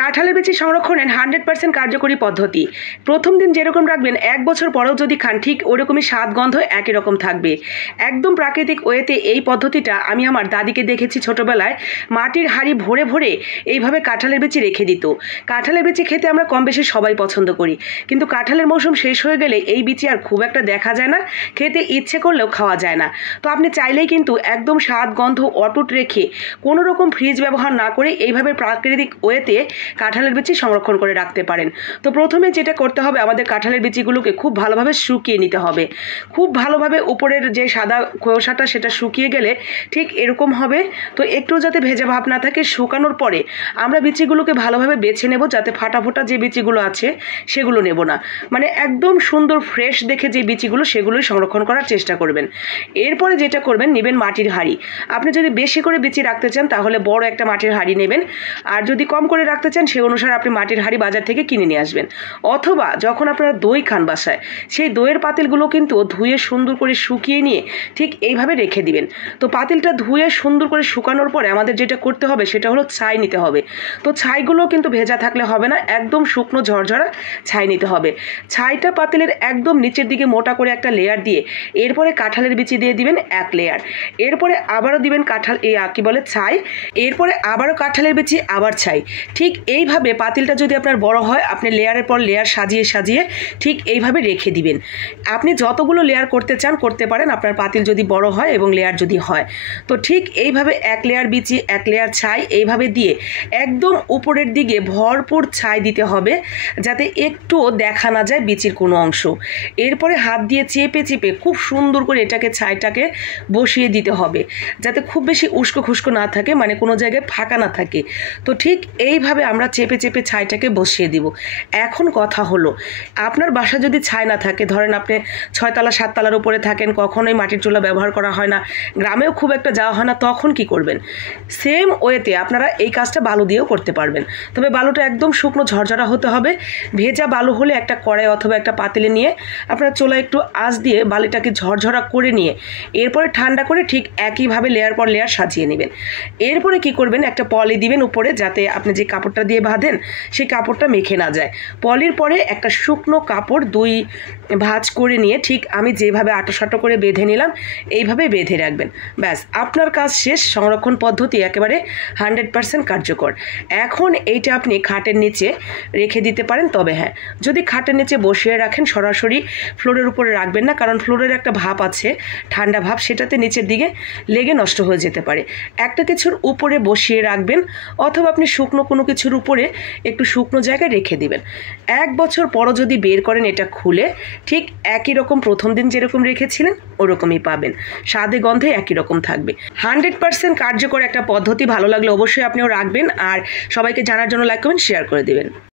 কাঁঠালের বিচি সংরক্ষণের 100% কার্যকরী পদ্ধতি। প্রথম দিন যেরকম রাখবেন 1 বছর পরেও যদি খান ঠিক ওরকমই স্বাদ গন্ধ একই রকম থাকবে। একদম প্রাকৃতিক ওয়েতে এই পদ্ধতিটা আমি আমার দাদিকে দেখেছি ছোটোবেলায় মাটির হাঁড়ি ভরে ভরে এইভাবে কাঁঠালের বিচি রেখে দিত। কাঁঠালের বিচি খেতে আমরা কম বেশি সবাই পছন্দ করি, কিন্তু কাঁঠালের মৌসুম শেষ হয়ে গেলে এই বিচি আর খুব একটা দেখা যায় না, খেতে ইচ্ছে করলেও খাওয়া যায় না। তো আপনি চাইলেই কিন্তু একদম স্বাদ গন্ধ অটুট রেখে কোনো রকম ফ্রিজ ব্যবহার না করে এইভাবে প্রাকৃতিক ওয়েতে কাঁঠালের বিচি সংরক্ষণ করে রাখতে পারেন। তো প্রথমে যেটা করতে হবে, আমাদের কাঁঠালের বিচিগুলোকে খুব ভালোভাবে শুকিয়ে নিতে হবে। খুব ভালোভাবে উপরের যে সাদা খোসাটা সেটা শুকিয়ে গেলে ঠিক এরকম হবে। তো একটু যাতে ভেজা ভাব না থাকে, শুকানোর পরে আমরা বিচিগুলোকে ভালোভাবে বেছে নেব, যাতে ফাটা ফোটা যে বিচিগুলো আছে সেগুলো নেব না। মানে একদম সুন্দর ফ্রেশ দেখে যে বিচিগুলো সেগুলোই সংরক্ষণ করার চেষ্টা করবেন। এরপরে যেটা করবেন, নেবেন মাটির হাঁড়ি। আপনি যদি বেশি করে বিচি রাখতে চান তাহলে বড় একটা মাটির হাঁড়ি নেবেন, আর যদি কম করে রাখতে চান সেই অনুসারে আপনি মাটির হাঁড়ি বাজার থেকে কিনে নিয়ে আসবেন। অথবা যখন আপনারা দই খান বাসায়, সেই দইয়ের পাতিলগুলো কিন্তু ধুয়ে সুন্দর করে শুকিয়ে নিয়ে ঠিক এইভাবে রেখে দিবেন। তো পাতিলটা ধুয়ে সুন্দর করে শুকানোর পরে আমাদের যেটা করতে হবে সেটা হলো ছাই নিতে হবে। তো ছাইগুলো কিন্তু ভেজা থাকলে হবে না, একদম শুকনো ঝরঝরা ছাই নিতে হবে। ছাইটা পাতিলের একদম নিচের দিকে মোটা করে একটা লেয়ার দিয়ে এরপরে কাঁঠালের বিচি দিয়ে দিবেন 1 লেয়ার। এরপরে আবারও দিবেন ছাই। এরপরে আবারও কাঁঠালের বিচি, আবার ছাই। ঠিক এইভাবে পাতিলটা যদি আপনার বড় হয়, আপনি লেয়ারের পর লেয়ার সাজিয়ে সাজিয়ে ঠিক এইভাবে রেখে দিবেন। আপনি যতগুলো লেয়ার করতে চান করতে পারেন, আপনার পাতিল যদি বড় হয় এবং লেয়ার যদি হয়। তো ঠিক এইভাবে 1 লেয়ার বিচি 1 লেয়ার ছাই এইভাবে দিয়ে একদম উপরের দিকে ভরপুর ছাই দিতে হবে, যাতে একটুও দেখা না যায় বিচির কোনো অংশ। এরপরে হাত দিয়ে চেপে চেপে খুব সুন্দর করে ছাইটাকে বসিয়ে দিতে হবে, যাতে খুব বেশি উস্কো খুস্কো না থাকে, মানে কোনো জায়গায় ফাঁকা না থাকে। তো ঠিক এইভাবে আমরা চেপে চেপে ছাইটাকে বসিয়ে দিব। এখন কথা হলো, আপনার বাসা যদি ছাই না থাকে, ধরেন আপনি 6 তলা 7 তলার উপরে থাকেন, কখনোই মাটির চুলা ব্যবহার করা হয় না, গ্রামেও খুব একটা যাওয়া হয় না, তখন কি করবেন? সেম ওয়েতে আপনারা এই কাজটা বালু দিয়েও করতে পারবেন। তবে বালুটা একদম শুকনো ঝরঝরা হতে হবে। ভেজা বালু হলে একটা কড়াই অথবা একটা পাতিলে নিয়ে আপনার চুলায় একটু আঁচ দিয়ে বালিটাকে ঝরঝরা করে নিয়ে এরপরে ঠান্ডা করে ঠিক একইভাবে লেয়ার পর লেয়ার সাজিয়ে নেবেন। এরপরে কি করবেন, একটা পলি দিবেন উপরে, যাতে আপনি যে কাপড়টা দিয়ে বাঁধেন সেই কাপড়টা মেখে না যায়। পলির পরে একটা শুকনো কাপড় 2 ভাঁজ করে নিয়ে ঠিক আমি যেভাবে আঁটো করে বেঁধে নিলাম এইভাবে বেঁধে রাখবেন। ব্যাস, আপনার কাজ শেষ। সংরক্ষণ পদ্ধতি একেবারে 100% কার্যকর। এখন এইটা আপনি খাটের নিচে রেখে দিতে পারেন। তবে হ্যাঁ, যদি খাটের নিচে বসিয়ে রাখেন, সরাসরি ফ্লোরের উপরে রাখবেন না, কারণ ফ্লোরের একটা ভাপ আছে, ঠান্ডা ভাপ, সেটাতে নিচের দিকে লেগে নষ্ট হয়ে যেতে পারে। একটা কিছুর উপরে বসিয়ে রাখবেন, অথবা আপনি শুকনো কোনো কিছুর উপরে একটু শুকনো জায়গায় রেখে দিবেন। 1 বছর পরও যদি বের করেন এটা খুলে, ঠিক একই রকম প্রথম দিন যেরকম রেখেছিলেন ওরকমই পাবেন, স্বাদে গন্ধে একই রকম থাকবে। 100% কার্যকর একটা পদ্ধতি। ভালো লাগলে অবশ্যই আপনিও রাখবেন, আর সবাইকে জানার জন্য লাইক কমেন্ট শেয়ার করে দিবেন।